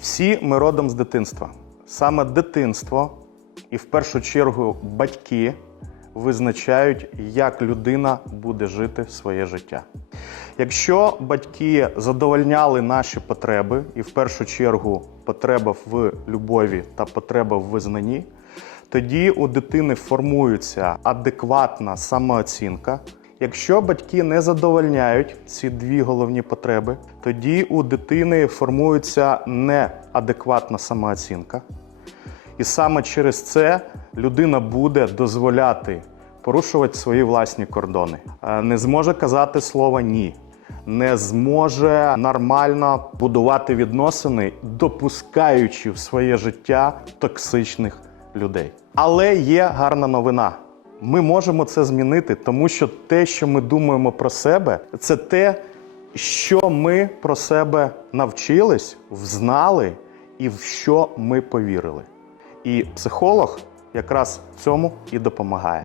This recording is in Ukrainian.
Всі ми родом з дитинства. Саме дитинство і в першу чергу батьки визначають, як людина буде жити своє життя. Якщо батьки задовольняли наші потреби, і в першу чергу потреба в любові та потреба в визнанні, тоді у дитини формується адекватна самооцінка. Якщо батьки не задовольняють ці дві головні потреби, тоді у дитини формується неадекватна самооцінка. І саме через це людина буде дозволяти порушувати свої власні кордони, Е, не зможе казати слово ні, не зможе нормально будувати відносини, допускаючи в своє життя токсичних людей. Але є гарна новина. Ми можемо це змінити, тому що те, що ми думаємо про себе, це те, що ми про себе навчились, взнали і в що ми повірили. І психолог якраз цьому і допомагає.